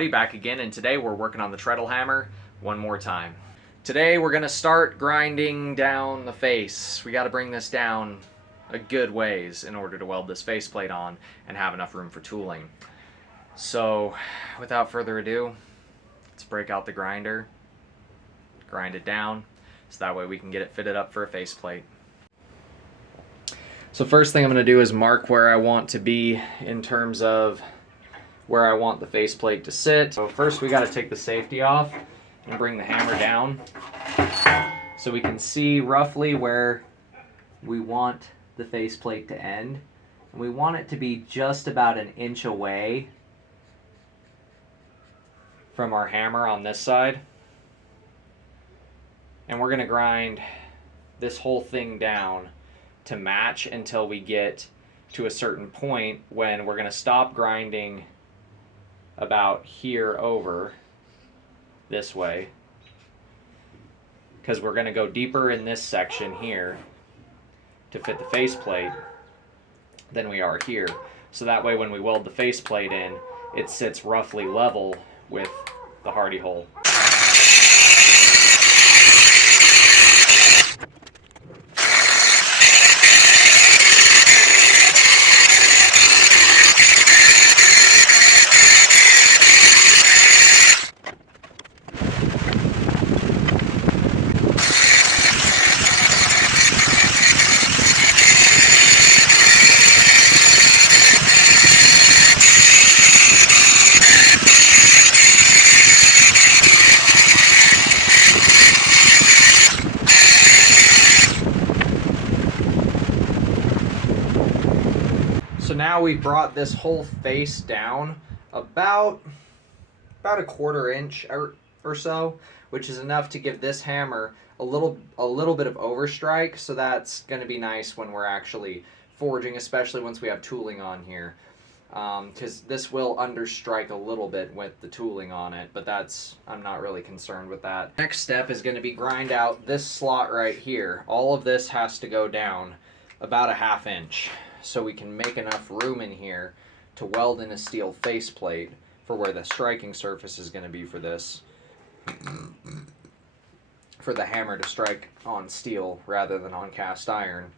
everybody, back again, and today we're working on the Treadle Hammer one more time. Today we're going to start grinding down the face. We got to bring this down a good ways in order to weld this faceplate on and have enough room for tooling. So without further ado, let's break out the grinder, grind it down, so that way we can get it fitted up for a faceplate. So first thing I'm going to do is mark where I want to be in terms of where I want the faceplate to sit. So first we got to take the safety off and bring the hammer down so we can see roughly where we want the faceplate to end. And we want it to be just about an inch away from our hammer on this side. And we're going to grind this whole thing down to match until we get to a certain point when we're going to stop grinding about here over this way, because we're going to go deeper in this section here to fit the faceplate than we are here. So that way when we weld the faceplate in, it sits roughly level with the hardy hole. So now we've brought this whole face down about a 1/4 inch or so, which is enough to give this hammer a little bit of overstrike. So that's going to be nice when we're actually forging, especially once we have tooling on here, because this will understrike a little bit with the tooling on it, but I'm not really concerned with that. Next step is going to be grind out this slot right here. All of this has to go down about a 1/2 inch. So we can make enough room in here to weld in a steel faceplate for where the striking surface is going to be for this, for the hammer to strike on steel rather than on cast iron,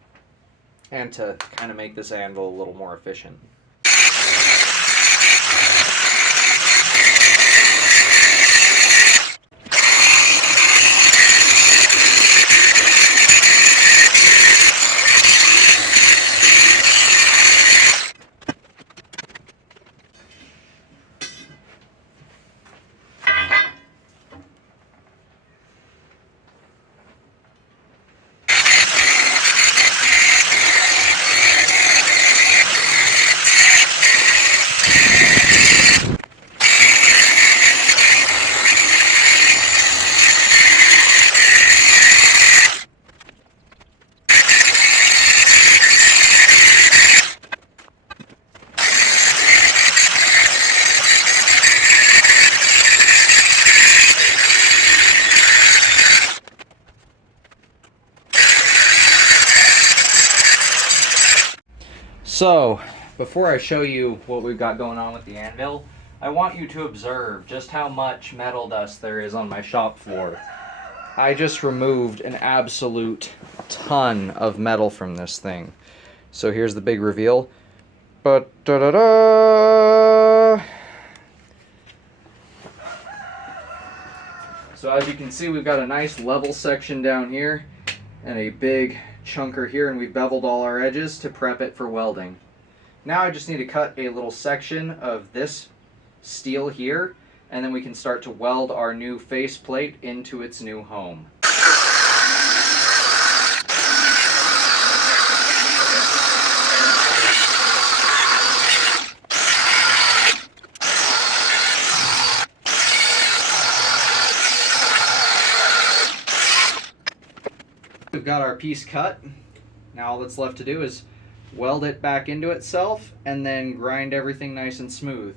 and to kind of make this anvil a little more efficient. So, before I show you what we've got going on with the anvil, I want you to observe just how much metal dust there is on my shop floor. I just removed an absolute ton of metal from this thing. So here's the big reveal. Ba-da-da-da! So as you can see, we've got a nice level section down here and a big chunker here, and we've beveled all our edges to prep it for welding. Now I just need to cut a little section of this steel here, and then we can start to weld our new faceplate into its new home. We've got our piece cut. Now all that's left to do is weld it back into itself and then grind everything nice and smooth.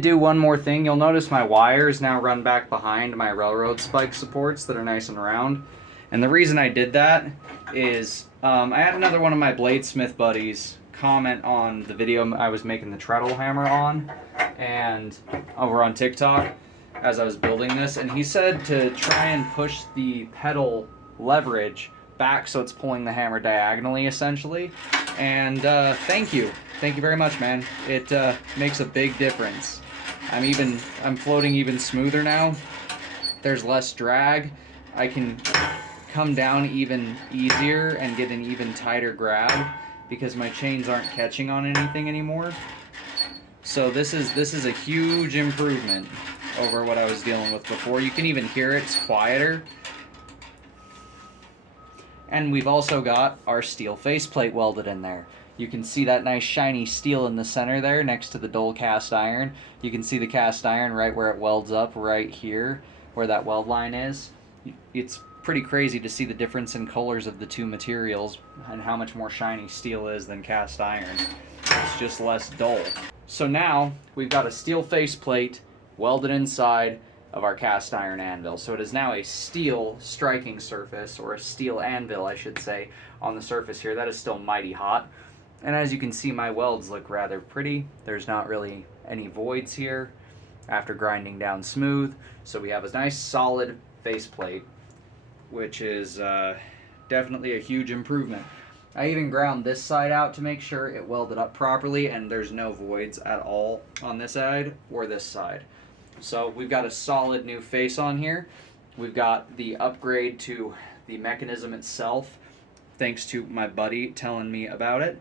did do one more thing. You'll notice my wires now run back behind my railroad spike supports that are nice and round. And the reason I did that is I had another one of my bladesmith buddies comment on the video I was making the treadle hammer on, and over on TikTok as I was building this, and he said to try and push the pedal leverage back so it's pulling the hammer diagonally, essentially. And thank you very much, man. It makes a big difference. I'm floating even smoother now. There's less drag. I can come down even easier and get an even tighter grab because my chains aren't catching on anything anymore. So this is a huge improvement over what I was dealing with before. You can even hear it's quieter. And we've also got our steel faceplate welded in there. You can see that nice shiny steel in the center there next to the dull cast iron. You can see the cast iron right where it welds up right here, where that weld line is. It's pretty crazy to see the difference in colors of the two materials and how much more shiny steel is than cast iron. It's just less dull. So now we've got a steel faceplate welded inside of our cast iron anvil. So it is now a steel striking surface, or a steel anvil I should say, on the surface here. That is still mighty hot. And as you can see, my welds look rather pretty. There's not really any voids here after grinding down smooth. So we have a nice solid faceplate, which is definitely a huge improvement. I even ground this side out to make sure it welded up properly, and there's no voids at all on this side or this side. So we've got a solid new face on here. We've got the upgrade to the mechanism itself, thanks to my buddy telling me about it.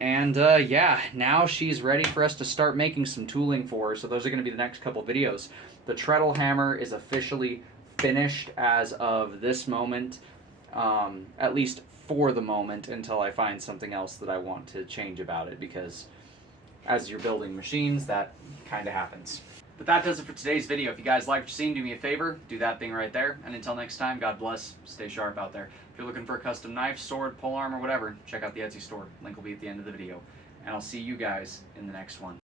And yeah, now she's ready for us to start making some tooling for her. So those are going to be the next couple videos. The treadle hammer is officially finished as of this moment, at least for the moment, until I find something else that I want to change about it, because as you're building machines, that kind of happens. But that does it for today's video. If you guys liked what you've seen, do me a favor, do that thing right there. And until next time, God bless, stay sharp out there. If you're looking for a custom knife, sword, polearm, or whatever, check out the Etsy store. Link will be at the end of the video. And I'll see you guys in the next one.